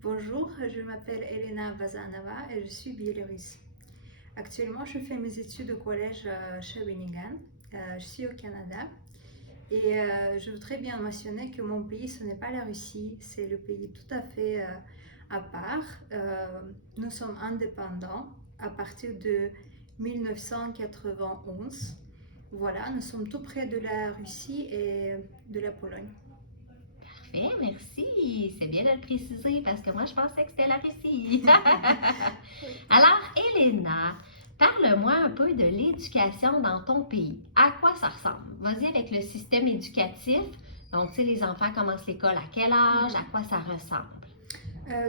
Bonjour, je m'appelle Elena Bazanova et je suis biélorusse. Actuellement, je fais mes études au collège Shawinigan. Je suis au Canada et je voudrais bien mentionner que mon pays, ce n'est pas la Russie, c'est le pays tout à fait à part. Nous sommes indépendants à partir de 1991. Voilà, nous sommes tout près de la Russie et de la Pologne. Parfait, merci. C'est bien de le préciser parce que moi, je pensais que c'était la Russie. Oui. Alors, Elena, parle-moi un peu de l'éducation dans ton pays. À quoi ça ressemble? Vas-y avec le système éducatif. Donc, tu sais, les enfants commencent l'école à quel âge? À quoi ça ressemble?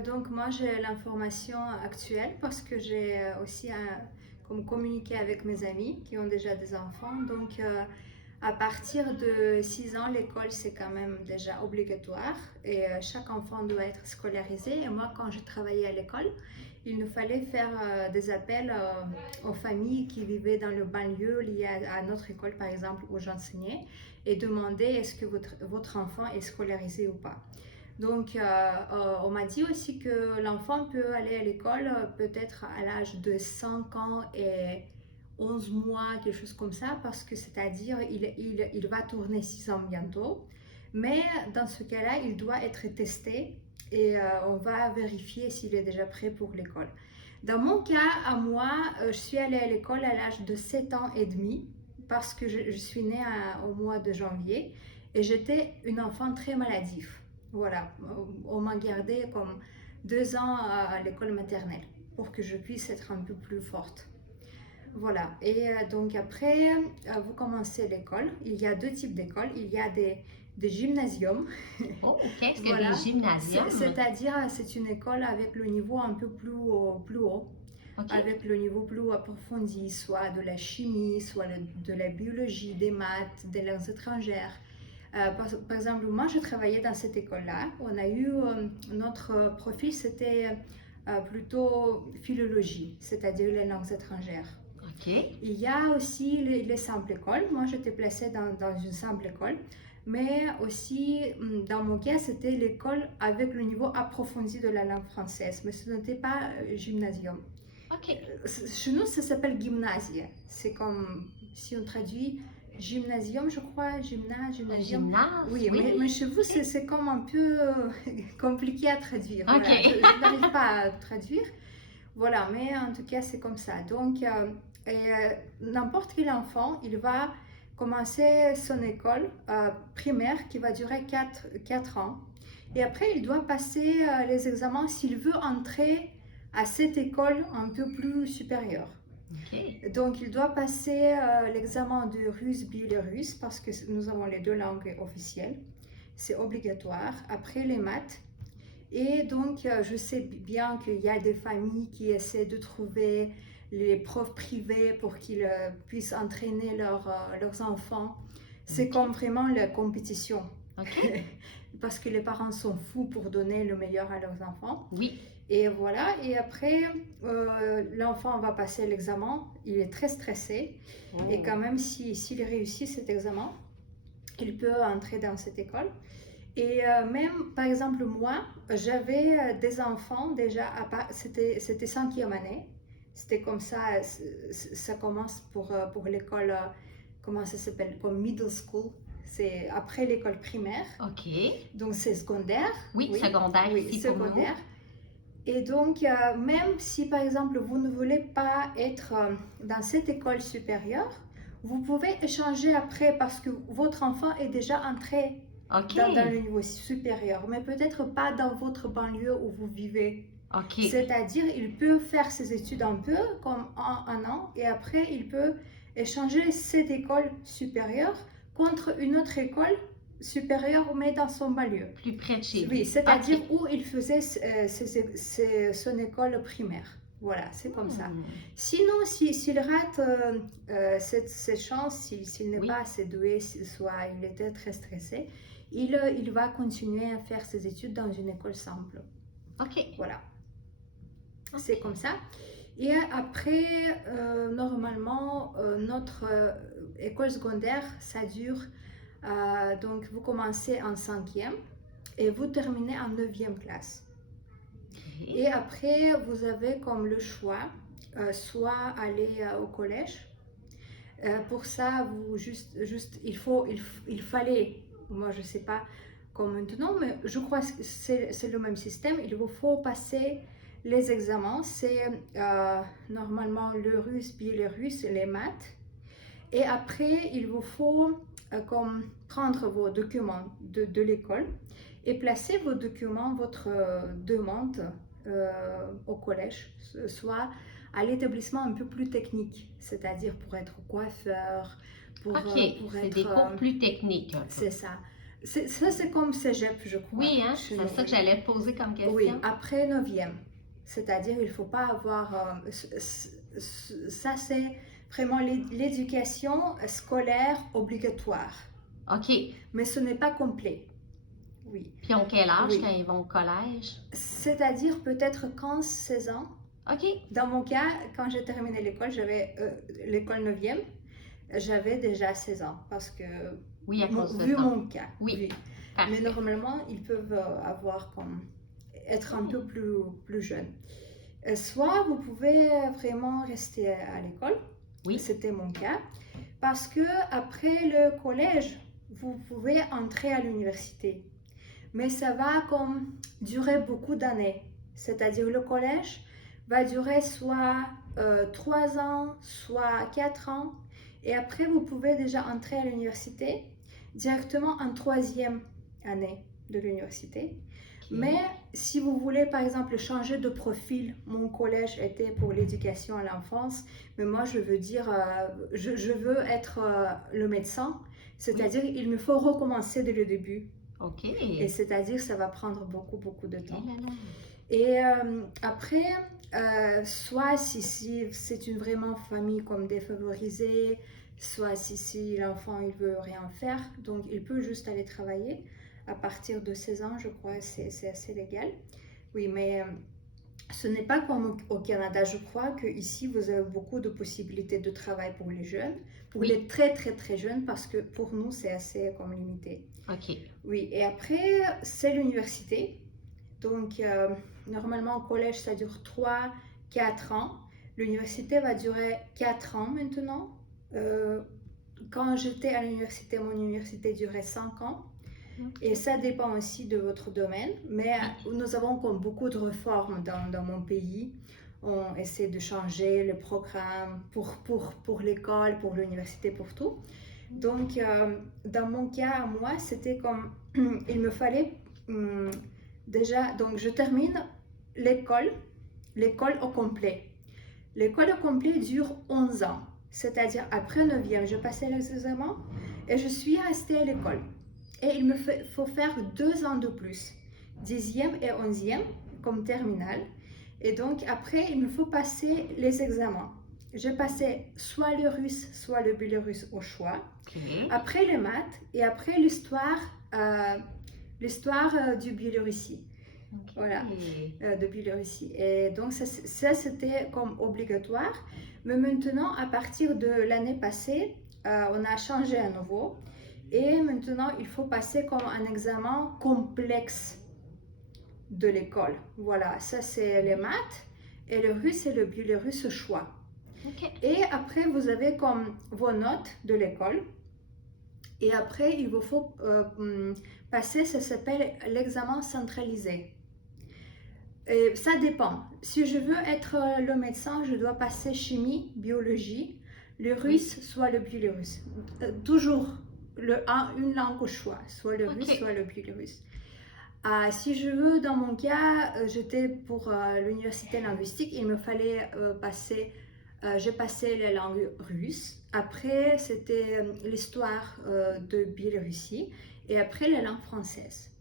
Donc moi j'ai l'information actuelle parce que j'ai aussi comme communiqué avec mes amis qui ont déjà des enfants. Donc à partir de 6 ans, l'école c'est quand même déjà obligatoire et chaque enfant doit être scolarisé. Et moi quand je travaillais à l'école, il nous fallait faire des appels aux familles qui vivaient dans le banlieue lié à notre école par exemple où j'enseignais et demander est-ce que votre enfant est scolarisé ou pas. Donc, on m'a dit aussi que l'enfant peut aller à l'école peut-être à l'âge de 5 ans et 11 mois, quelque chose comme ça, parce que c'est-à-dire il va tourner 6 ans bientôt. Mais dans ce cas-là, il doit être testé et on va vérifier s'il est déjà prêt pour l'école. Dans mon cas, à moi, je suis allée à l'école à l'âge de 7 ans et demi parce que je suis née au mois de janvier et j'étais une enfant très maladive. Voilà, on m'a gardé comme 2 ans à l'école maternelle pour que je puisse être un peu plus forte. Voilà, et donc après, vous commencez l'école. Il y a deux types d'écoles. Il y a des gymnasiums. Oh, qu'est-ce que des Voilà, gymnasiums? c'est-à-dire c'est une école avec le niveau un peu plus haut, OK. avec le niveau plus approfondi, soit de la chimie, soit de la biologie, des maths, des langues étrangères. Par exemple, moi, je travaillais dans cette école-là. On a eu notre profil, c'était plutôt philologie, c'est-à-dire les langues étrangères. OK. Il y a aussi les simples écoles. Moi, j'étais placée dans une simple école. Mais aussi, dans mon cas, c'était l'école avec le niveau approfondi de la langue française. Mais ce n'était pas gymnasium. OK. Chez nous, ça s'appelle gymnasie. C'est comme si on traduit gymnasium, je crois, Un gymnasium. gymnase, Oui, mais oui. chez vous, OK. c'est comme un peu compliqué à traduire. Voilà, OK. je n'arrive pas à traduire. Voilà, mais en tout cas, c'est comme ça. Donc, n'importe quel enfant, il va commencer son école primaire qui va durer 4 ans. Et après, il doit passer les examens s'il veut entrer à cette école un peu plus supérieure. OK. Donc, il doit passer l'examen de russe-biélorusse parce que nous avons les deux langues officielles. C'est obligatoire. Après les maths. Et donc, je sais bien qu'il y a des familles qui essaient de trouver les profs privés pour qu'ils puissent entraîner leurs enfants. C'est OK. comme vraiment la compétition. OK. Parce que les parents sont fous pour donner le meilleur à leurs enfants. Oui. Et voilà, et après, l'enfant va passer l'examen, il est très stressé. Et quand Oh. même, s'il réussit cet examen, il peut entrer dans cette école. Et même, par exemple, moi, j'avais des enfants déjà, c'était 5e année. C'était comme ça, ça commence pour l'école, comment ça s'appelle, comme middle school. C'est après l'école primaire. OK. Donc c'est secondaire. Oui, Oui, secondaire oui, ici pour nous. secondaire. Et donc, même si par exemple vous ne voulez pas être dans cette école supérieure, vous pouvez échanger après parce que votre enfant est déjà entré dans le OK. niveau supérieur, mais peut-être pas dans votre banlieue où vous vivez. OK. C'est-à-dire, il peut faire ses études un peu, comme un an, et après, il peut échanger cette école supérieure contre une autre école supérieure, mais dans son banlieue. Plus près de chez Oui, lui. c'est-à-dire OK. où il faisait son école primaire. Voilà, c'est comme ça. Hmm. Sinon, s'il rate cette chance, s'il n'est Oui. pas assez doué, soit il était très stressé, il va continuer à faire ses études dans une école simple. OK. Voilà, c'est OK. comme ça. Et après, normalement, notre école secondaire, ça dure, donc vous commencez en 5e et vous terminez en 9e classe. Et après, vous avez comme le choix, soit aller au collège. Pour ça, il fallait, moi je ne sais pas comme maintenant, mais je crois que c'est le même système. Il vous faut passer les examens. C'est normalement le russe, puis le russe, les maths. Et après, il vous faut comme prendre vos documents de l'école et placer vos documents, votre demande au collège, soit à l'établissement un peu plus technique, c'est-à-dire pour être coiffeur, OK, pour c'est être... des cours plus techniques. c'est ça. Ça, c'est comme cégep, je crois. Oui, hein, c'est ça que j'allais te poser comme question. Oui, après 9e. C'est-à-dire, il ne faut pas avoir... ça, c'est vraiment l'éducation scolaire obligatoire. OK. Mais ce n'est pas complet. Oui. Puis ils ont quel âge Oui. quand ils vont au collège? C'est-à-dire peut-être 15-16 ans. OK. Dans mon cas, quand j'ai terminé l'école, j'avais l'école 9e, j'avais déjà 16 ans. Parce que, oui, à cause de vu ça. mon cas. Oui. Mais normalement, ils peuvent avoir comme être un peu plus jeunes. Soit vous pouvez vraiment rester à l'école. Oui. C'était mon cas. Parce que après le collège, vous pouvez entrer à l'université. Mais ça va comme durer beaucoup d'années. C'est-à-dire le collège va durer soit 3 ans, soit 4 ans. Et après, vous pouvez déjà entrer à l'université directement en 3e année de l'université. Mais si vous voulez, par exemple, changer de profil, mon collège était pour l'éducation à l'enfance, mais moi, je veux dire, je veux être le médecin, c'est-à-dire il me faut recommencer dès le début. OK. Et c'est-à-dire, ça va prendre beaucoup de temps. Et après, soit si c'est une vraiment famille comme défavorisée, soit si l'enfant il veut rien faire, donc il peut juste aller travailler. À partir de 16 ans, je crois, c'est assez légal. Oui, mais ce n'est pas comme au Canada. Je crois qu'ici, vous avez beaucoup de possibilités de travail pour les jeunes, pour les très jeunes, parce que pour nous, c'est assez comme limité. OK. Oui, et après, c'est l'université. Donc, normalement, au collège, ça dure 3-4 ans. L'université va durer 4 ans maintenant. Quand j'étais à l'université, mon université durait 5 ans. Et ça dépend aussi de votre domaine, mais nous avons comme beaucoup de réformes dans mon pays. On essaie de changer le programme pour l'école, pour l'université, pour tout. Donc, dans mon cas, moi, c'était comme, il me fallait déjà, donc je termine l'école au complet. L'école au complet dure 11 ans, c'est-à-dire après 9e, je passais les examens et je suis restée à l'école. Et il me faut faire 2 ans de plus, 10e et 11e comme terminale. Et donc après, il me faut passer les examens. Je passais soit le russe, soit le biélorusse au choix. Après les maths et après l'histoire du Biélorussie. Voilà, de Biélorussie. Et donc ça c'était comme obligatoire. Mais maintenant, à partir de l'année passée, on a changé à nouveau. Et maintenant, il faut passer comme un examen complexe de l'école. Voilà, ça c'est les maths et le russe et le biélorusse choix. Et après, vous avez comme vos notes de l'école. Et après, il vous faut passer, ça s'appelle l'examen centralisé. Et ça dépend. Si je veux être le médecin, je dois passer chimie, biologie, le russe, soit le biélorusse. Toujours une langue au choix, soit le russe, soit le biélorusse. Si je veux, dans mon cas, j'étais pour l'université linguistique, il me fallait j'ai passé la langue russe. Après, c'était l'histoire de Biélorussie et après la langue française.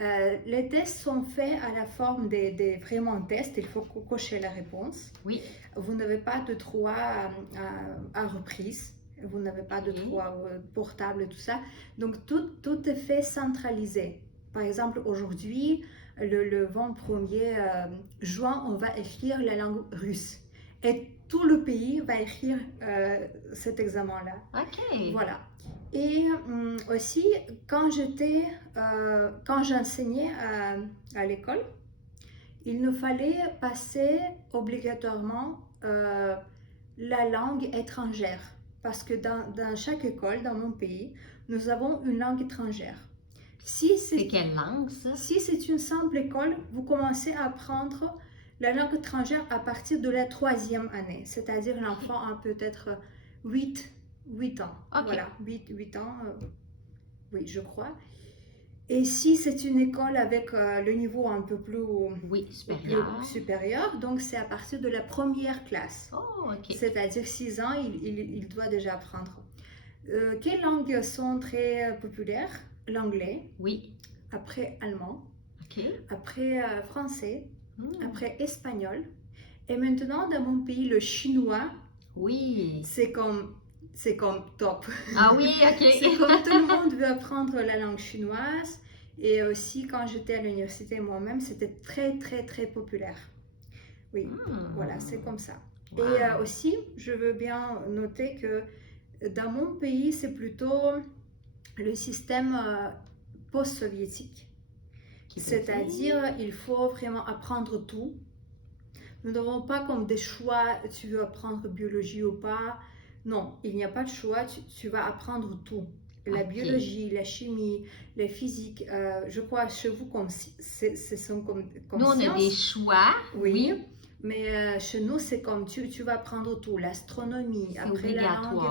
Les tests sont faits à la forme des vraiment tests, il faut cocher la réponse. Oui. Vous n'avez pas de droit à reprise. Vous n'avez pas de droit portable et tout ça. Donc, tout est fait centralisé. Par exemple, aujourd'hui, le 21er juin, on va écrire la langue russe. Et tout le pays va écrire cet examen-là. OK. Voilà. Et aussi, quand j'enseignais à l'école, il nous fallait passer obligatoirement la langue étrangère. Parce que dans chaque école, dans mon pays, nous avons une langue étrangère. C'est quelle langue, ça? Si c'est une simple école, vous commencez à apprendre la langue étrangère à partir de la 3e année. C'est-à-dire l'enfant a peut-être 8 ans. Ok. Voilà, 8 ans, oui, je crois. Et si c'est une école avec le niveau un peu plus supérieur, donc c'est à partir de la première classe. Oh, ok. C'est-à-dire 6 ans, il doit déjà apprendre. Quelles langues sont très populaires? L'anglais. Oui. Après allemand. Ok. Après français. Après espagnol. Et maintenant, dans mon pays, le chinois. Oui. C'est comme top. Ah oui, ok. C'est comme tout le monde veut apprendre la langue chinoise. Et aussi, quand j'étais à l'université moi-même, c'était très, très, très populaire. Oui, voilà, c'est comme ça. Wow. Et aussi, je veux bien noter que dans mon pays, c'est plutôt le système post-soviétique. C'est-à-dire, il faut vraiment apprendre tout. Nous n'avons pas comme des choix, tu veux apprendre biologie ou pas. Non, il n'y a pas de choix, tu vas apprendre tout. La biologie, la chimie, la physique, je crois chez vous, ce sont comme nous, on a des choix. Oui. Mais chez nous, c'est comme tu vas apprendre tout, l'astronomie, après la langue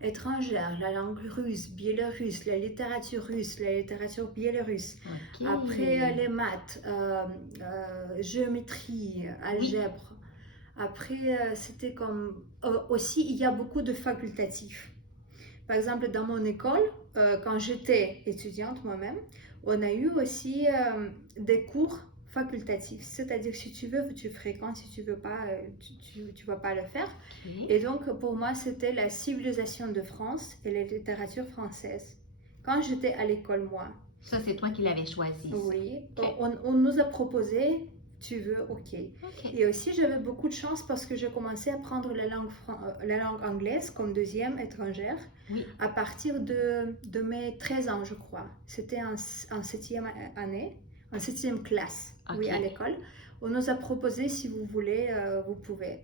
étrangère, la langue russe, biélorusse, la littérature biélorusse, après les maths, géométrie, algèbre. Après, c'était comme... aussi, il y a beaucoup de facultatifs. Par exemple, dans mon école, quand j'étais étudiante moi-même, on a eu aussi des cours facultatif, c'est-à-dire si tu veux, tu fréquentes, si tu veux pas, tu vas pas le faire. Et donc pour moi, c'était la civilisation de France et la littérature française. Quand j'étais à l'école, moi. Ça, c'est toi qui l'avais choisi. Oui, on nous a proposé, tu veux, ok. Et aussi, j'avais beaucoup de chance parce que j'ai commencé à apprendre la langue anglaise comme deuxième étrangère à partir de mes 13 ans, je crois. C'était en 7e année. En 7e classe, oui, à l'école. On nous a proposé, si vous voulez, vous pouvez.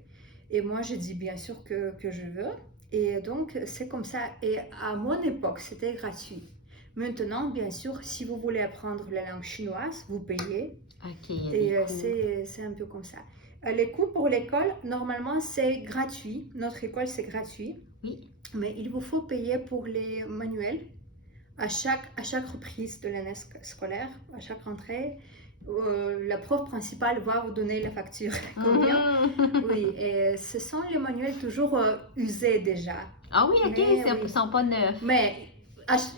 Et moi, j'ai dit bien sûr que je veux. Et donc, c'est comme ça. Et à mon époque, c'était gratuit. Maintenant, bien sûr, si vous voulez apprendre la langue chinoise, vous payez. Et c'est un peu comme ça. Les coûts pour l'école, normalement, c'est gratuit. Notre école, c'est gratuit. Oui. Mais il vous faut payer pour les manuels. À chaque reprise de l'année scolaire, à chaque rentrée, la prof principale va vous donner la facture. Combien? Oui, et ce sont les manuels toujours usés déjà. Ah oui, ok, ils ne sont pas neufs. Mais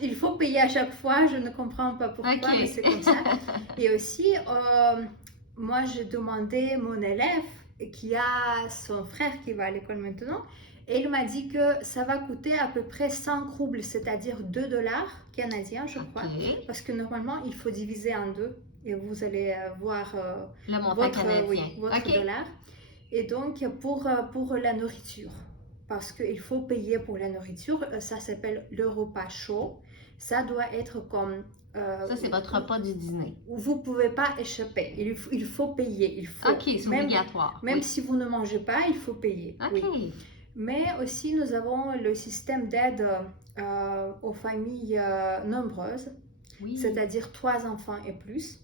il faut payer à chaque fois, je ne comprends pas pourquoi, mais c'est comme ça. Et aussi, moi j'ai demandé mon élève qui a son frère qui va à l'école maintenant. Et il m'a dit que ça va coûter à peu près 100 roubles, c'est-à-dire 2 $ canadiens, je crois. Parce que normalement, il faut diviser en deux et vous allez voir le montant canadien. Votre dollar. Et donc, pour la nourriture, parce qu'il faut payer pour la nourriture, ça s'appelle le repas chaud. Ça doit être comme... ça, c'est votre repas du dîner. Vous ne pouvez pas échapper. Il faut payer. C'est obligatoire. Même si vous ne mangez pas, il faut payer. Oui. Mais aussi, nous avons le système d'aide aux familles nombreuses, c'est-à-dire 3 enfants et plus.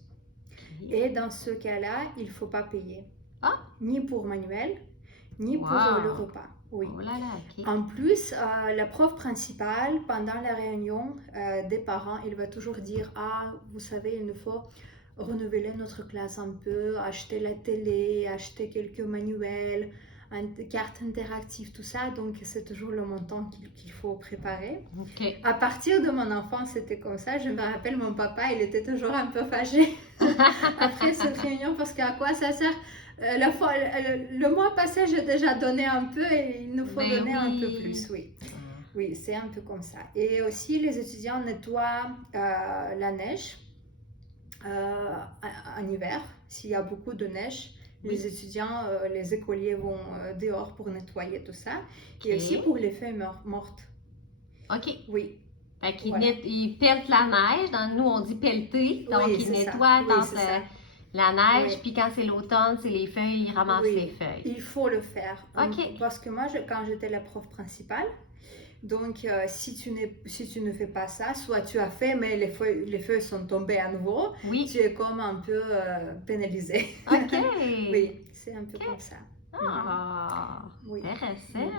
Et dans ce cas-là, il ne faut pas payer, ni pour manuel, ni pour le repas. Oui. Oh là là, En plus, la prof principale, pendant la réunion des parents, il va toujours dire « Ah, vous savez, il nous faut renouveler notre classe un peu, acheter la télé, acheter quelques manuels, une carte interactive, tout ça. » Donc, c'est toujours le montant qu'il faut préparer. À partir de mon enfance, c'était comme ça. Je me rappelle, mon papa, il était toujours un peu fâché après cette réunion parce qu'à quoi ça sert? Le mois passé, j'ai déjà donné un peu et il nous faut donner un peu plus, oui. Oui, c'est un peu comme ça. Et aussi, les étudiants nettoient la neige en hiver, s'il y a beaucoup de neige. Les étudiants, les écoliers vont dehors pour nettoyer tout ça. Et aussi pour les feuilles mortes. OK. Oui. Fait qu'ils ils pelletent la neige. Nous, on dit pelleter. Donc, ils nettoient La neige, Oui. puis quand c'est l'automne, c'est les feuilles, ils ramassent Oui, les feuilles. il faut le faire. OK. Parce que moi, quand j'étais la prof principale, donc si tu ne fais pas ça, soit tu as fait, mais les feuilles sont tombées à nouveau, tu Oui. es comme un peu pénalisé. OK. Oui, c'est un peu OK. comme ça. Ah, Oui. intéressant.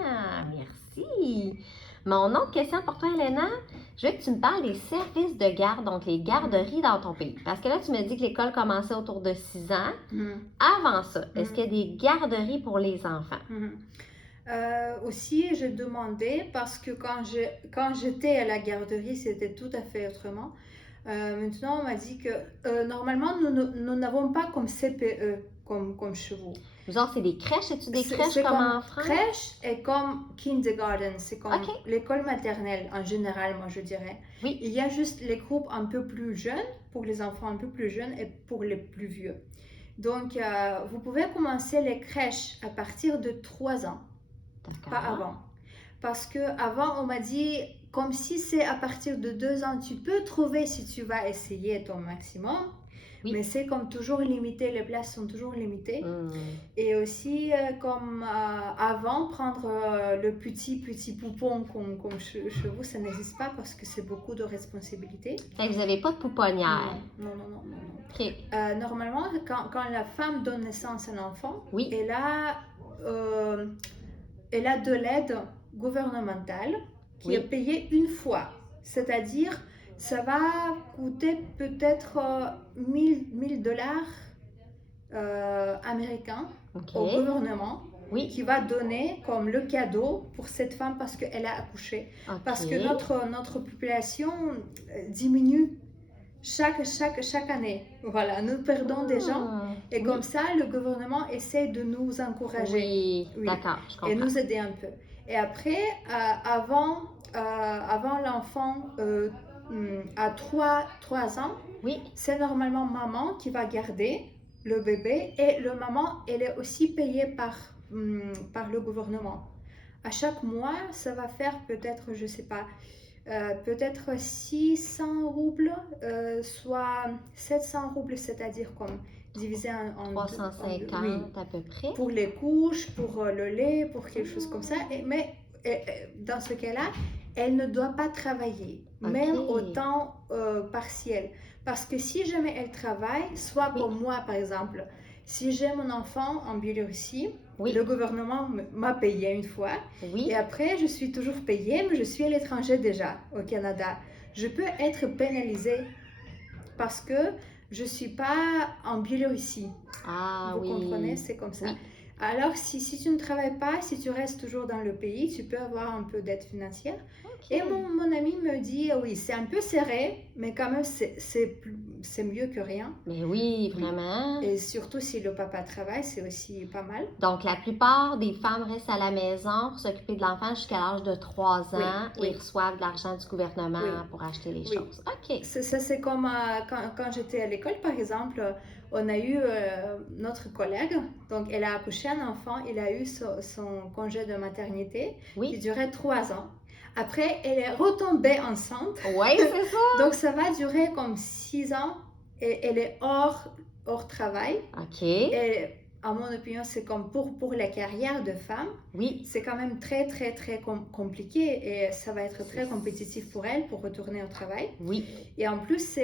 Merci. Mon autre question pour toi, Elena, je veux que tu me parles des services de garde, donc les garderies dans ton pays. Parce que là, tu me dis que l'école commençait autour de 6 ans. Mhm. Avant ça, est-ce qu'il y a des garderies pour les enfants? Mhm. Aussi, je demandais parce que quand j'étais à la garderie, c'était tout à fait autrement. Maintenant, on m'a dit que normalement, nous n'avons pas comme CPE, comme chez vous. Nous autres, c'est des crèches. Es-tu des crèches C'est comme comme en France? crèche et comme kindergarten, c'est comme OK. l'école maternelle en général, moi je dirais. Oui. Il y a juste les groupes un peu plus jeunes, pour les enfants un peu plus jeunes et pour les plus vieux. Donc, vous pouvez commencer les crèches à partir de 3 ans, pas D'accord. avant. Parce que avant on m'a dit, comme si c'est à partir de 2 ans, tu peux trouver si tu vas essayer ton maximum. Oui. Mais c'est comme toujours limité, les places sont toujours limitées. Et aussi, comme avant, prendre le petit poupon comme chez vous, ça n'existe pas parce que c'est beaucoup de responsabilités. Fait que vous n'avez pas de pouponnière. Non. OK. Normalement, quand la femme donne naissance à un enfant, Oui. elle a de l'aide gouvernementale qui Oui. est payée une fois. C'est-à-dire, ça va coûter peut-être 1000 dollars américains OK. au gouvernement Oui. qui va donner comme le cadeau pour cette femme parce qu'elle a accouché. OK. Parce que notre population diminue chaque année. Voilà, nous perdons des gens et Oui. comme ça, le gouvernement essaie de nous encourager. Oui, Oui. d'accord, je comprends. Et nous aider un peu. Et après, avant l'enfant à 3 ans, Oui. c'est normalement maman qui va garder le bébé et le maman, elle est aussi payée par le gouvernement. À chaque mois, ça va faire peut-être, je sais pas, peut-être 600 roubles, soit 700 roubles, c'est-à-dire comme divisé en 350 oui, à peu près. pour les couches, pour le lait, pour quelque chose comme ça. Mais dans ce cas-là, elle ne doit pas travailler, même au temps partiel. Parce que si jamais elle travaille, soit comme moi par exemple, si j'ai mon enfant en Biélorussie, le gouvernement m'a payé une fois. Et après, je suis toujours payée, mais je suis à l'étranger déjà, au Canada. Je peux être pénalisée parce que je ne suis pas en Biélorussie. Ah, vous comprenez, c'est comme ça. Oui. Alors, si tu ne travailles pas, si tu restes toujours dans le pays, tu peux avoir un peu d'aide financière. Et mon ami me dit, oui, c'est un peu serré, mais quand même, c'est mieux que rien. Mais oui, vraiment. Et surtout, si le papa travaille, c'est aussi pas mal. Donc, la plupart des femmes restent à la maison pour s'occuper de l'enfant jusqu'à l'âge de 3 ans et reçoivent de l'argent du gouvernement pour acheter les choses. OK. Ça, c'est comme quand j'étais à l'école, par exemple, on a eu notre collègue, donc elle a accouché un enfant, il a eu son congé de maternité qui durait 3 ans. Après, elle est retombée enceinte. Oui, c'est ça. Donc, ça va durer comme 6 ans et elle est hors travail. OK. Et à mon opinion, c'est comme pour la carrière de femme. Oui. C'est quand même très, très, très compliqué et ça va être très compétitif pour elle pour retourner au travail. Oui. Et en plus,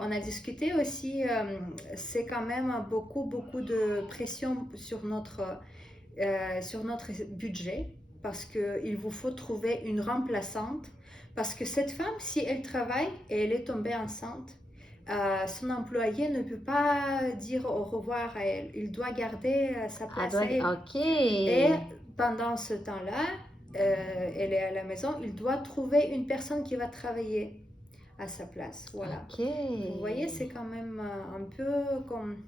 on a discuté aussi, c'est quand même beaucoup, beaucoup de pression sur notre budget parce qu'il vous faut trouver une remplaçante. Parce que cette femme, si elle travaille et elle est tombée enceinte, son employé ne peut pas dire au revoir à elle. Il doit garder sa place. OK. Et pendant ce temps-là, elle est à la maison. Il doit trouver une personne qui va travailler à sa place. Voilà. OK. Vous voyez, c'est quand même un peu comme...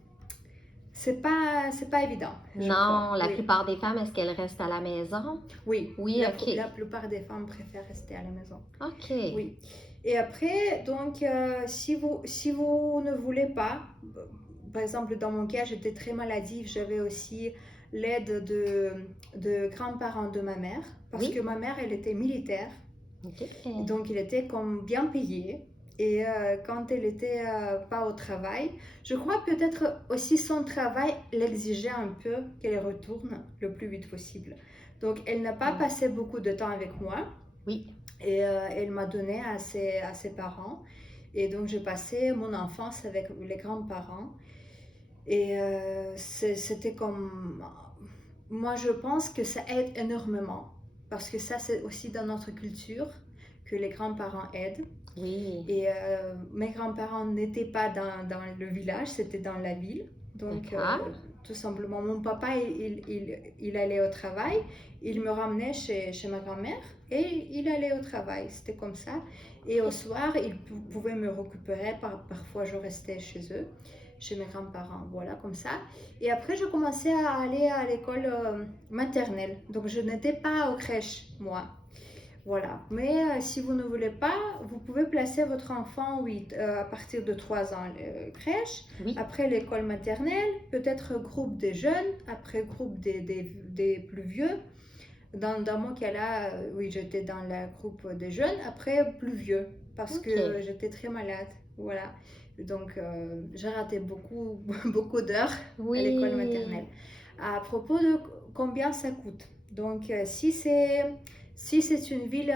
C'est pas évident. Non, la plupart des femmes, est-ce qu'elles restent à la maison? Oui. Oui, OK. La plupart des femmes préfèrent rester à la maison. OK. Oui. Et après, donc, si vous ne voulez pas, par exemple, dans mon cas, j'étais très maladive, j'avais aussi l'aide de grands-parents de ma mère, parce que ma mère, elle était militaire. OK. Donc, il était comme bien payé. Et quand elle était pas au travail, je crois peut-être aussi son travail l'exigeait un peu qu'elle retourne le plus vite possible. Donc elle n'a pas passé beaucoup de temps avec moi. Oui. Et elle m'a donné à ses parents. Et donc j'ai passé mon enfance avec les grands-parents. Et c'était comme... Moi je pense que ça aide énormément. Parce que ça c'est aussi dans notre culture que les grands-parents aident. Oui. Et mes grands-parents n'étaient pas dans le village, c'était dans la ville. Donc, tout simplement, mon papa, il allait au travail, il me ramenait chez ma grand-mère et il allait au travail. C'était comme ça. Et au soir, il pouvait me récupérer. Parfois, je restais chez eux, chez mes grands-parents. Voilà, comme ça. Et après, je commençais à aller à l'école maternelle. Donc, je n'étais pas aux crèches, moi. Voilà. Mais si vous ne voulez pas, vous pouvez placer votre enfant, oui, à partir de 3 ans, crèche, Oui. après l'école maternelle, peut-être groupe des jeunes, après groupe des plus vieux. Dans mon cas-là, oui, j'étais dans le groupe des jeunes, après plus vieux, parce que j'étais très malade. Voilà. Donc, j'ai raté beaucoup, beaucoup d'heures à l'école maternelle. À propos de combien ça coûte. Donc, si c'est une ville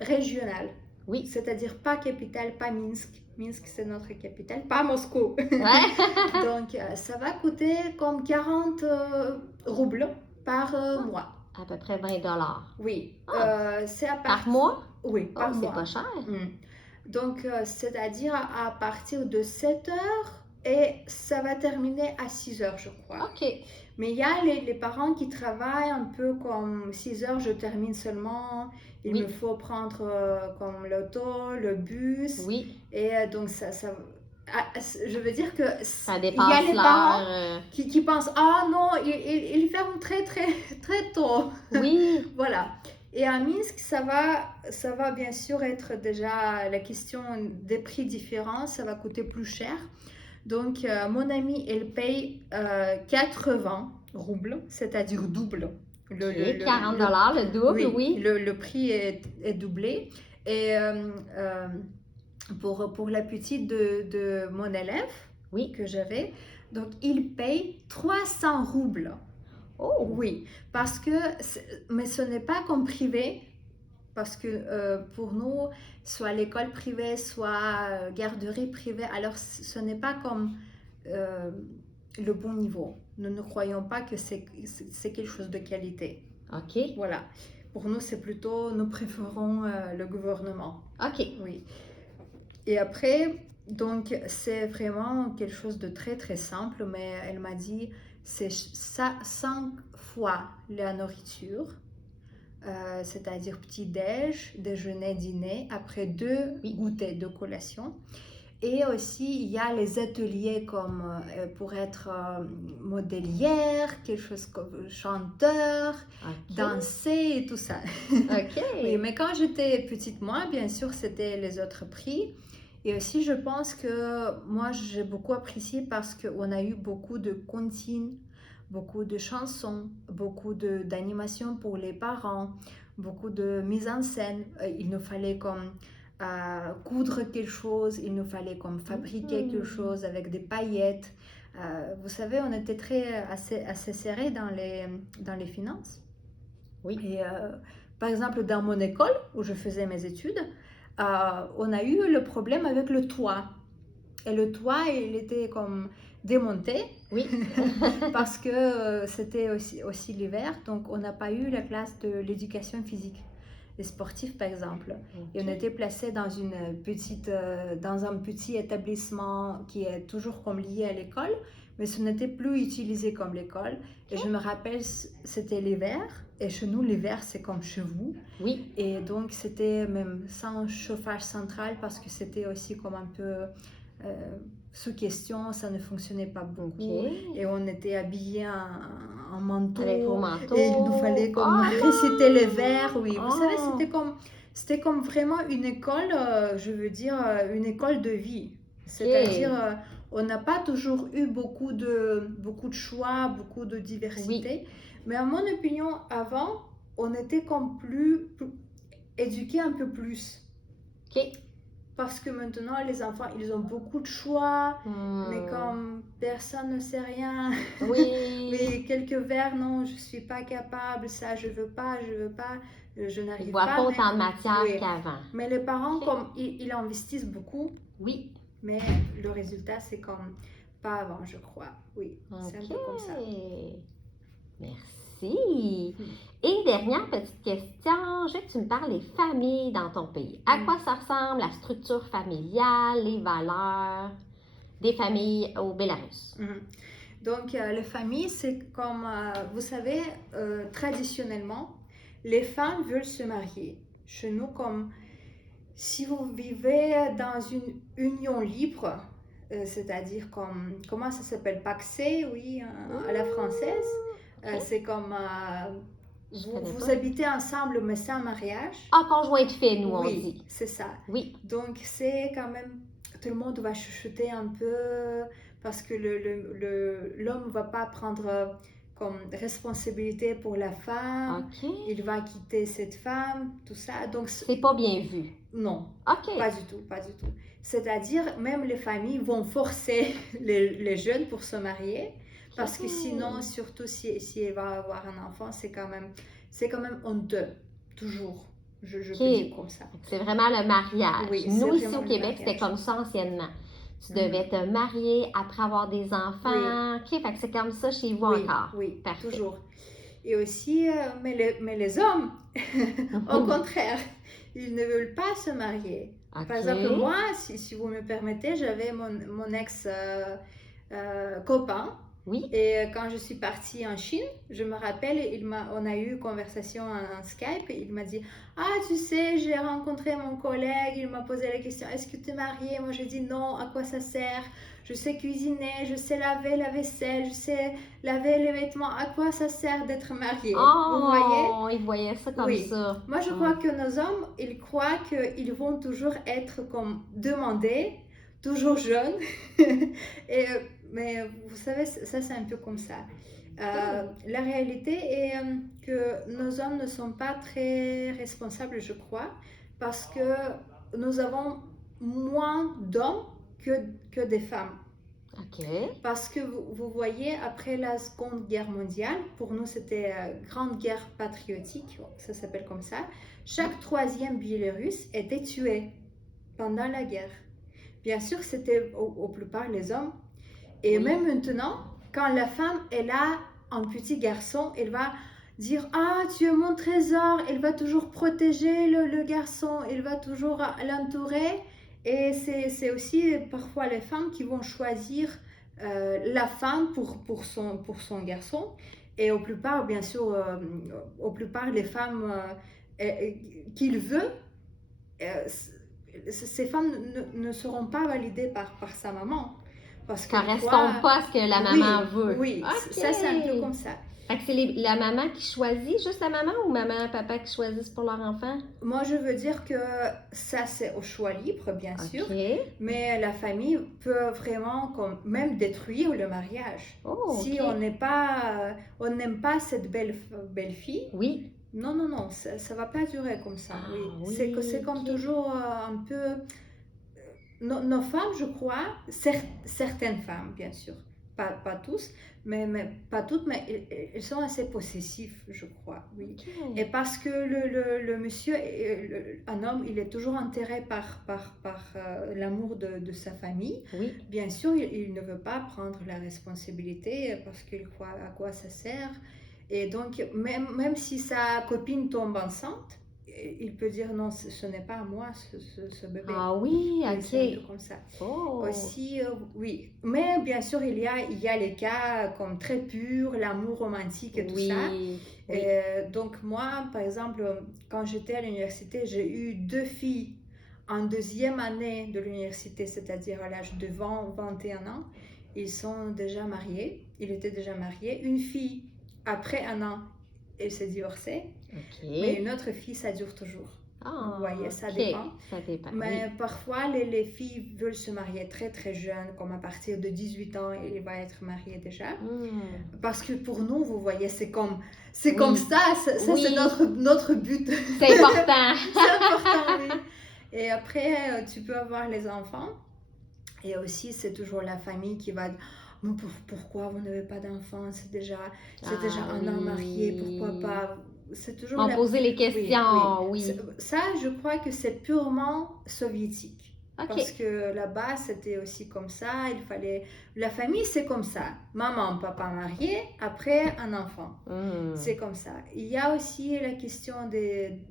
régionale, oui. C'est-à-dire pas capitale, pas Minsk. Minsk, c'est notre capitale, pas Moscou. Ouais. Donc, ça va coûter comme 40 roubles par mois. À peu près 20 $. Oui. C'est par mois? Oui, par mois. C'est pas cher. Donc, c'est-à-dire à partir de 7 heures et ça va terminer à 6 heures, je crois. OK. Mais il y a les parents qui travaillent un peu comme 6 heures, je termine seulement. Il me faut prendre comme l'auto, le bus. Oui. Et donc, je veux dire que ça il y a les parents l'heure. qui pensent, ah non, il ferme très, très, très tôt. Oui. Voilà. Et à Minsk, ça va bien sûr être déjà la question des prix différents, ça va coûter plus cher. Donc, mon amie, elle paye 80 roubles, c'est-à-dire double. 40 $, le double, oui. Le prix est doublé. Et pour la petite de mon élève que j'avais, donc il paye 300 roubles. Oh! Oui, parce que, mais ce n'est pas comme privé, parce que pour nous, soit l'école privée, soit garderie privée, alors ce n'est pas comme le bon niveau. Nous ne croyons pas que c'est quelque chose de qualité. OK. Voilà. Pour nous, c'est plutôt, nous préférons le gouvernement. OK. Oui. Et après, donc, c'est vraiment quelque chose de très, très simple, mais elle m'a dit, c'est 5 fois la nourriture, c'est-à-dire petit-déj, déjeuner, dîner, après 2 goûters de collation. Et aussi, il y a les ateliers comme pour être modélière, quelque chose comme chanteur, danser et tout ça. OK. Oui, mais quand j'étais petite, moi, bien sûr, c'était les autres prix. Et aussi, je pense que moi, j'ai beaucoup apprécié parce qu'on a eu beaucoup de comptines, beaucoup de chansons, beaucoup d'animations pour les parents, beaucoup de mise en scène. Il nous fallait comme coudre quelque chose, il nous fallait comme fabriquer quelque chose avec des paillettes. Vous savez, on était assez serré dans les finances. Oui. Et par exemple, dans mon école où je faisais mes études, on a eu le problème avec le toit. Et le toit, il était comme démonté. Oui. Parce que c'était aussi l'hiver. Donc, on n'a pas eu la classe de l'éducation physique. Les sportifs, par exemple. Et on était placé dans un petit établissement qui est toujours comme lié à l'école, mais ce n'était plus utilisé comme l'école. Et je me rappelle, c'était l'hiver. Et chez nous, l'hiver, c'est comme chez vous. Oui. Et donc, c'était même sans chauffage central parce que c'était aussi comme un peu sous question, ça ne fonctionnait pas beaucoup. Et on était habillés en manteau. Avec vos manteaux. Et il nous fallait comme réciter les vers. Oui, vous savez, c'était comme vraiment une école, je veux dire, une école de vie. C'est-à-dire, on n'a pas toujours eu beaucoup de choix, beaucoup de diversité. Oui. Mais à mon opinion, avant, on était comme plus éduqués un peu plus. OK. parce que maintenant, les enfants, ils ont beaucoup de choix, mais Hmm. comme personne ne sait rien, Oui. mais quelques vers, non, je suis pas capable, ça, je veux pas, je Ils n'arrive voient pas, pas mais autant de matière oui. qu'avant. Mais les parents, Ok. comme ils investissent beaucoup, Oui. mais le résultat, c'est comme pas avant, je crois. Oui, c'est un OK. peu comme ça. Merci. Et dernière petite question, je veux que tu me parles des familles dans ton pays. À quoi ça ressemble la structure familiale, les valeurs des familles au Bélarus? Mhm. Donc, les familles, c'est comme, vous savez, traditionnellement, les femmes veulent se marier. Chez nous, comme si vous vivez dans une union libre, c'est-à-dire comme, comment ça s'appelle, pacsé, oui, à la française. Ok. C'est comme, Je vous, connais vous pas. habitez ensemble, mais sans mariage. Ah, conjoint de fait, nous, on Oui, dit. c'est ça. Oui. Donc, c'est quand même, tout le monde va chuchoter un peu parce que l'homme ne va pas prendre comme responsabilité pour la femme. OK. Il va quitter cette femme, tout ça. Donc, C'est pas bien vu. non, OK. pas du tout, pas du tout. C'est-à-dire, même les familles vont forcer les jeunes pour se marier parce que sinon, surtout si elle va avoir un enfant, c'est quand même honteux, toujours. Je peux dire comme ça. C'est vraiment le mariage. Oui, nous, c'est ici vraiment au le Québec, mariage. c'était comme ça anciennement. Tu devais te marier après avoir des enfants. Oui. OK, fait que c'est comme ça chez vous Oui, encore. oui, Parfait. toujours. Et aussi, mais les hommes, au contraire, ils ne veulent pas se marier. OK. Par exemple, moi, si vous me permettez, j'avais mon ex-copain. Oui. Et quand je suis partie en Chine, je me rappelle, on a eu une conversation en Skype et il m'a dit « Ah, tu sais, j'ai rencontré mon collègue, il m'a posé la question, est-ce que tu es mariée ?» Moi, j'ai dit « Non, à quoi ça sert? Je sais cuisiner, je sais laver la vaisselle, je sais laver les vêtements, à quoi ça sert d'être mariée ?» Vous voyez? Oh, ils voyaient ça comme Oui. ça. Moi, je crois que nos hommes, ils croient qu'ils vont toujours être comme demandés, toujours jeunes. Mais vous savez, ça c'est un peu comme ça. La réalité est que nos hommes ne sont pas très responsables, je crois, parce que nous avons moins d'hommes que des femmes. OK. Parce que vous voyez, après la Seconde Guerre mondiale, pour nous c'était Grande Guerre patriotique, ça s'appelle comme ça, chaque troisième Biélorusse était tué pendant la guerre. Bien sûr, c'était au plupart les hommes. Et même maintenant, quand la femme elle a un petit garçon, elle va dire « Ah, tu es mon trésor », elle va toujours protéger le garçon, elle va toujours l'entourer. Et c'est aussi parfois les femmes qui vont choisir la femme pour son garçon. Et au plupart, bien sûr, au plupart les femmes qu'il veut, ces femmes ne seront pas validées par sa maman. Parce que correspondent pas à ce que la maman veut. Oui, OK. ça c'est un peu comme ça. Fait que c'est la maman qui choisit, juste la maman ou maman, papa qui choisissent pour leur enfant? Moi, je veux dire que ça, c'est au choix libre, bien sûr. Mais la famille peut vraiment même détruire le mariage. Si on n'aime pas cette belle fille, oui. Non, ça ne va pas durer comme ça. Oui. C'est comme toujours un peu... Nos femmes, je crois, certaines femmes, bien sûr, pas tous, mais pas toutes, mais elles sont assez possessives, je crois, oui. Et parce que le monsieur, un homme, il est toujours intéressé par l'amour de sa famille. Oui. Bien sûr, il ne veut pas prendre la responsabilité parce qu'il croit à quoi ça sert. Et donc, même si sa copine tombe enceinte, il peut dire non, ce n'est pas à moi ce bébé. Ah oui, ok. C'est un peu comme ça. Aussi, oui. Mais bien sûr, il y a les cas comme très purs, l'amour romantique et tout ça. Et donc moi, par exemple, quand j'étais à l'université, j'ai eu 2 filles en 2e année de l'université, c'est-à-dire à l'âge de 21 ans. Ils sont déjà mariés. Il était déjà marié. Une fille, après 1 an, elle s'est divorcée. Mais une autre fille, ça dure toujours. Vous voyez, ça dépend. Mais parfois, les filles veulent se marier très très jeunes, comme à partir de 18 ans, elle va être mariée déjà. Parce que pour nous, vous voyez, c'est comme ça c'est notre but. C'est important. C'est important, oui. Et après, tu peux avoir les enfants. Et aussi, c'est toujours la famille qui va dire, mais pourquoi vous n'avez pas d'enfants? C'est déjà Ah un an marié, pourquoi oui. pas? C'est toujours On la... posait les Oui, oui. questions, oui. Ça, je crois que c'est purement soviétique. Parce OK. que là-bas, c'était aussi comme ça. Il fallait... La famille, c'est comme ça. Maman, papa marié, après un enfant. C'est comme ça. Il y a aussi la question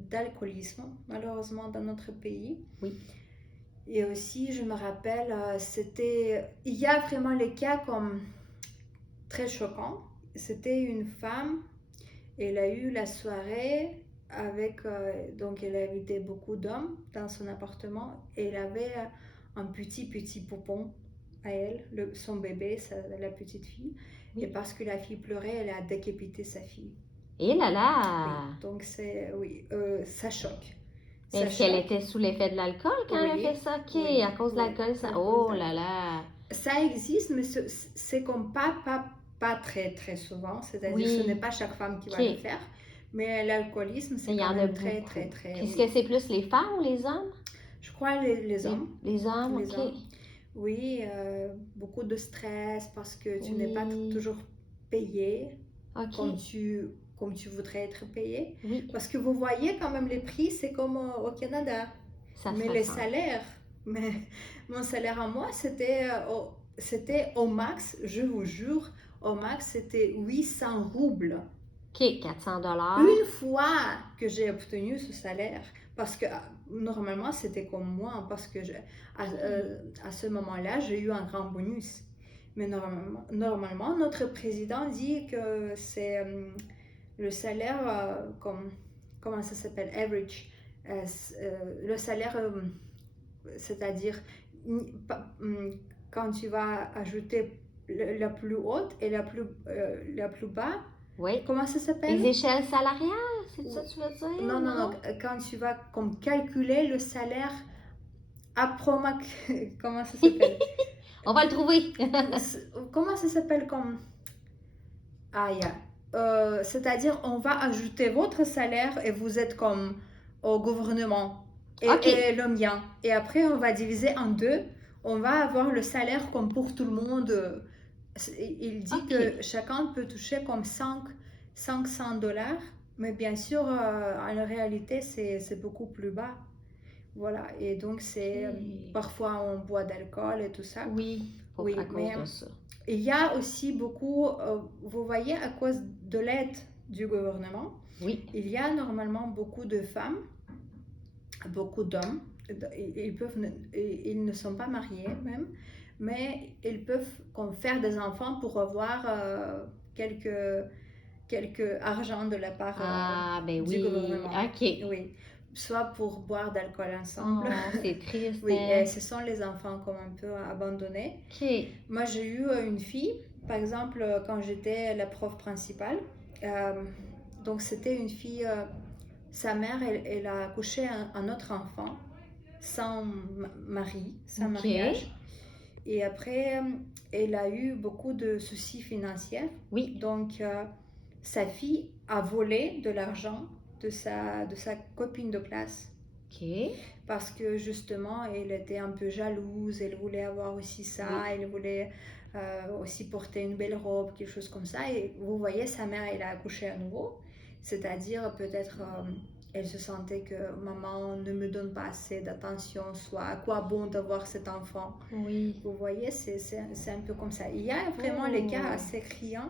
d'alcoolisme, malheureusement, dans notre pays. Oui. Et aussi, je me rappelle, il y a vraiment les cas comme très choquants. C'était une femme, elle a eu la soirée avec, donc elle a invité beaucoup d'hommes dans son appartement et elle avait un petit poupon à elle, son bébé, la petite fille. Oui. Et parce que la fille pleurait, elle a décapité sa fille. Et là Oui, là! donc ça choque. Ça Est-ce qu'elle choque. était sous l'effet de l'alcool quand elle a Oui, fait ça? OK, oui, à cause de oui, l'alcool, ça... à Oh cause là d'alcool. là! Ça existe, mais c'est comme pas très très souvent. C'est-à-dire, ce n'est Oui. pas chaque femme qui va OK. le faire. Mais l'alcoolisme, Mais c'est il y quand en a même très beaucoup. très très, Puis est-ce que oui. c'est plus les femmes ou les hommes? Je crois les hommes. Les hommes, Les OK. hommes. Oui, beaucoup de stress parce que tu n'es pas Oui. toujours payé comme OK. tu voudrais être payé. Oui, Parce que vous voyez quand même les prix, c'est comme au Canada. ça se Mais les ressent. salaires, mais mon salaire à moi, c'était au max, je vous jure, au max, c'était 800 roubles. OK, 400 Une fois que j'ai obtenu ce salaire, parce que normalement, c'était comme moi, parce que à ce moment-là, j'ai eu un grand bonus. Mais normalement, notre président dit que c'est le salaire, comment ça s'appelle, average, le salaire, c'est-à-dire quand tu vas ajouter la plus haute et la plus bas, Oui. comment ça s'appelle? Les échelles salariales, c'est ça que tu veux dire? Non, non, non, quand tu vas comme calculer le salaire comment ça s'appelle? On va le trouver. Comment ça s'appelle comme... Ah, c'est-à-dire, on va ajouter votre salaire et vous êtes comme au gouvernement OK. et le mien. Et après, on va diviser en deux. On va avoir le salaire comme pour tout le monde. Il dit OK. que chacun peut toucher comme 500 $, mais bien sûr, en réalité, c'est beaucoup plus bas. Voilà, et donc parfois on boit d'alcool et tout ça. Oui, Oui, à cause mais de ça. il y a aussi beaucoup, vous voyez, à cause de l'aide du gouvernement, Oui. il y a normalement beaucoup de femmes, beaucoup d'hommes, ils ne sont pas mariés même, mais ils peuvent faire des enfants pour avoir quelques argent de la part Ben du oui. gouvernement. OK. Oui, soit pour boire d'alcool ensemble. Oh, c'est triste. Oui, hein? et ce sont les enfants comme un peu abandonnés. OK. Moi, j'ai eu une fille, par exemple, quand j'étais la prof principale. Donc, c'était une fille, sa mère, elle a accouché un autre enfant sans mari, sans OK. mariage. Et après, elle a eu beaucoup de soucis financiers. Oui. Donc, sa fille a volé de l'argent de sa copine de classe. OK. Parce que justement, elle était un peu jalouse, elle voulait avoir aussi ça, Oui. elle voulait aussi porter une belle robe, quelque chose comme ça. Et vous voyez, sa mère, elle a accouché à nouveau. C'est-à-dire, peut-être, elle se sentait que maman ne me donne pas assez d'attention, soit à quoi bon d'avoir cet enfant. Oui. Vous voyez, c'est un peu comme ça. Il y a vraiment les cas assez criants.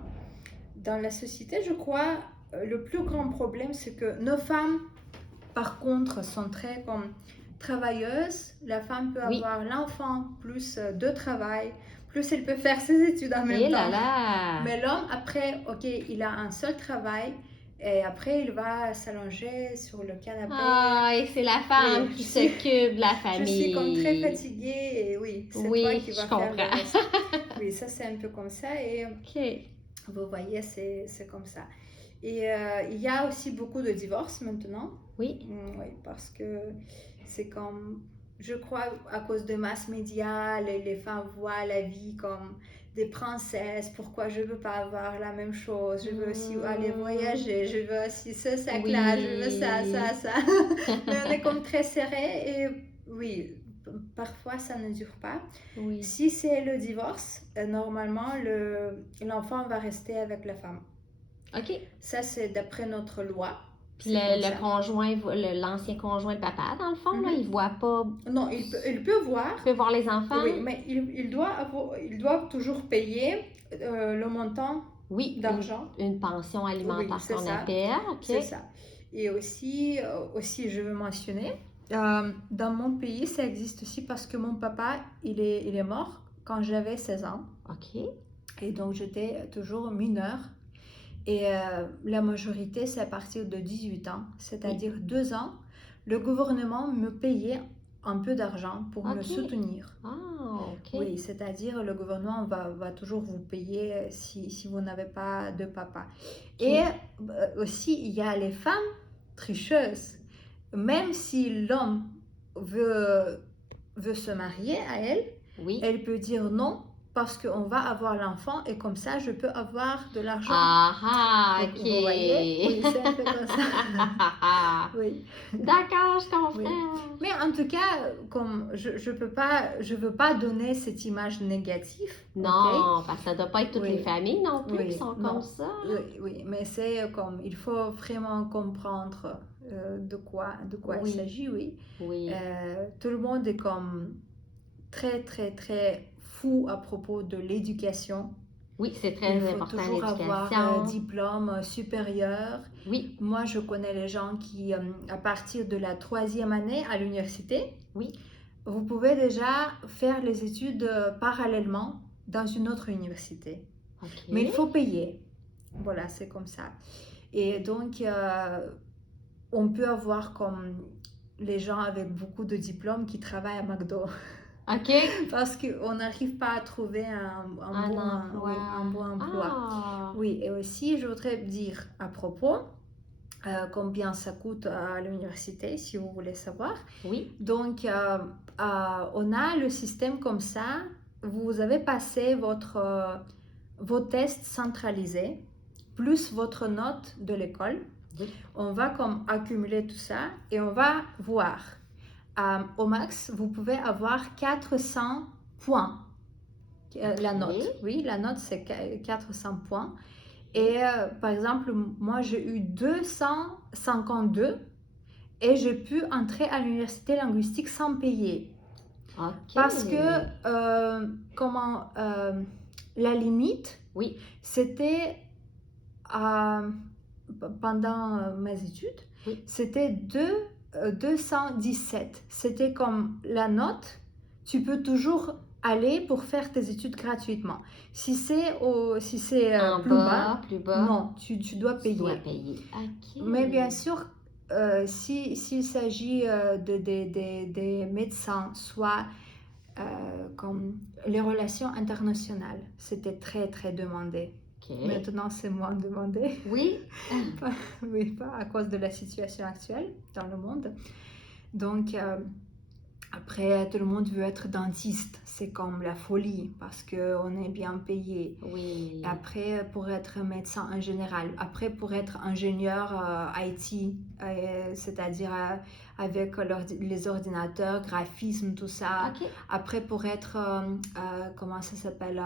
Dans la société, je crois, le plus grand problème, c'est que nos femmes, par contre, sont très comme travailleuses. La femme peut Oui. avoir l'enfant plus de travail, plus elle peut faire ses études en même Et temps. là là. Mais l'homme, après, ok, il a un seul travail et après, il va s'allonger sur le canapé. Ah, et c'est la femme Oui, qui s'occupe de la Je famille. suis comme très fatiguée et oui, c'est Oui, toi qui je vas faire le comprends. reste. Oui, ça c'est un peu comme ça et OK. vous voyez, c'est comme ça. Et il y a aussi beaucoup de divorces maintenant. Oui. Oui, parce que c'est comme, je crois, à cause de mass média, les femmes voient la vie comme des princesses. Pourquoi je veux pas avoir la même chose? Je veux aussi aller voyager, je veux aussi ce sac-là, je veux ça, ça, ça. Mais on est comme très serré et oui, parfois ça ne dure pas. Oui. Si c'est le divorce, normalement, l'enfant va rester avec la femme. OK. Ça, c'est d'après notre loi. Puis C'est comme le ça. conjoint, l'ancien conjoint de papa, dans le fond, là, Mhm. il voit pas. Non, il peut voir, Il peut voir les enfants? oui, mais il doit toujours payer le montant Oui, d'argent. une pension Oui, alimentaire c'est qu'on ça. appelle. OK. C'est ça. Et aussi, je veux mentionner, dans mon pays, ça existe aussi parce que mon papa, il est mort quand j'avais 16 ans. OK. Et donc, j'étais toujours mineure. Et la majorité, c'est à partir de 18 ans, c'est-à-dire 2 ans, le gouvernement me payait un peu d'argent pour me OK. soutenir. Ah, OK. Oui, c'est-à-dire le gouvernement va toujours vous payer si vous n'avez pas de papa. Et aussi, il y a les femmes tricheuses. Même si l'homme veut se marier à elle, Oui. elle peut dire non parce qu'on va avoir l'enfant et comme ça, je peux avoir de l'argent. Ah, Donc, OK. vous voyez? Oui, c'est un peu comme ça. Oui. D'accord, je comprends. Oui. Mais en tout cas, comme je veux pas donner cette image négative. Non, parce que ça doit pas être toutes Oui. les familles non plus Oui, qui sont non. comme ça. Là. Oui, mais c'est comme il faut vraiment comprendre de quoi Oui. il s'agit, oui. Oui. Tout le monde est comme très, très, très fou à propos de l'éducation. Oui, c'est très Il faut important toujours avoir l'éducation. un diplôme supérieur. Oui. Moi, je connais les gens qui, à partir de la 3e année à l'université, Oui. vous pouvez déjà faire les études parallèlement dans une autre université. OK. Mais il faut payer. Voilà, c'est comme ça. Et donc, on peut avoir comme les gens avec beaucoup de diplômes qui travaillent à McDo. OK. Parce qu'on n'arrive pas à trouver un bon emploi. Ah. Oui, et aussi, je voudrais dire à propos combien ça coûte à l'université, si vous voulez savoir. Oui. Donc, on a le système comme ça. Vous avez passé vos tests centralisés, plus votre note de l'école. Oui. On va comme accumuler tout ça et on va voir. Au max, vous pouvez avoir 400 points. La note, oui, la note c'est 400 points. Et par exemple, moi j'ai eu 252 et j'ai pu entrer à l'université linguistique sans payer. OK. Parce que la limite, oui. c'était pendant mes études, oui. c'était 217. C'était comme la note, tu peux toujours aller pour faire tes études gratuitement. Si c'est plus bas, non, tu dois payer. Tu dois payer. Okay. Mais bien sûr, s'il s'agit des médecins, soit comme les relations internationales, c'était très, très demandé. Okay. Maintenant, c'est moins demandé. Oui. Oui, pas à cause de la situation actuelle dans le monde. Donc, après, tout le monde veut être dentiste. C'est comme la folie parce qu'on est bien payé. Oui. Après, pour être médecin en général. Après, pour être ingénieur IT, c'est-à-dire avec les ordinateurs, graphisme, tout ça. Okay. Après, pour être, comment ça s'appelle,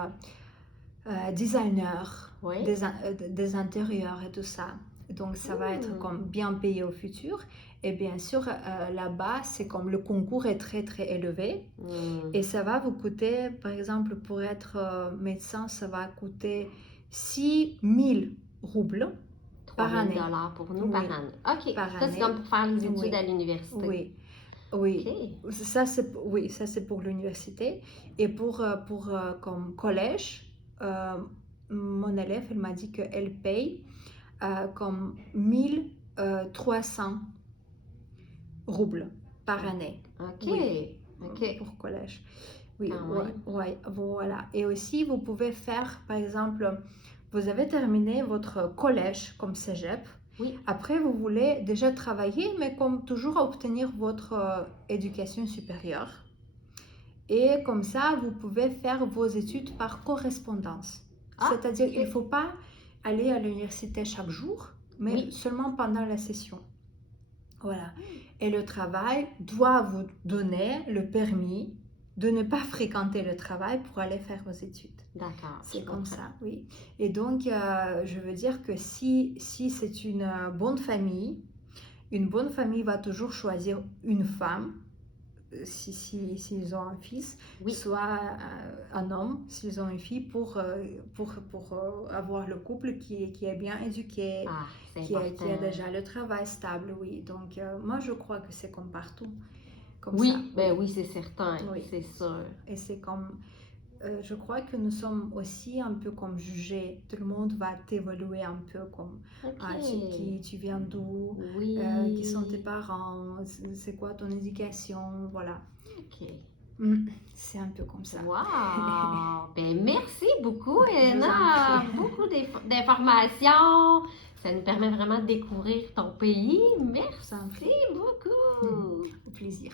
designer, oui. des intérieurs et tout ça. Donc, ça va être comme bien payé au futur. Et bien sûr, là-bas, c'est comme le concours est très, très élevé. Et ça va vous coûter, par exemple, pour être médecin, ça va coûter 6 000 roubles par année. $3 000 pour nous par année. OK. Par ça, c'est comme pour faire les études à l'université. Oui. Oui. Okay. Ça, c'est pour l'université. Et pour comme collège, mon élève, elle m'a dit qu'elle paye comme 1300 roubles par année. OK. Oui. OK. Pour collège. Oui, voilà. Et aussi, vous pouvez faire, par exemple, vous avez terminé votre collège comme cégep. Oui. Après, vous voulez déjà travailler, mais comme toujours obtenir votre éducation supérieure. Et comme ça, vous pouvez faire vos études par correspondance. C'est-à-dire qu'il ne faut pas aller à l'université chaque jour, mais seulement pendant la session. Voilà. Et le travail doit vous donner le permis de ne pas fréquenter le travail pour aller faire vos études. D'accord. C'est je comme comprends. ça, oui. Et donc, je veux dire que si c'est une bonne famille va toujours choisir une femme, s'ils ont un fils, Oui. soit un homme, s'ils ont une fille, pour avoir le couple qui est bien éduqué, Ah, c'est qui important. a déjà le travail stable, oui. Donc, moi, je crois que c'est comme partout, comme ça, Oui, ben oui, c'est certain, oui. c'est sûr. Et c'est comme, je crois que nous sommes aussi un peu comme jugés. Tout le monde va t'évaluer un peu comme, OK. tu viens d'où, Oui. qui sont tes parents, c'est quoi ton éducation, voilà. OK. C'est un peu comme ça. Wow! Ben merci beaucoup, Je vous en Elena. prie. Beaucoup d'informations. Ça nous permet vraiment de découvrir ton pays. Je vous en Merci prie. beaucoup. Au plaisir.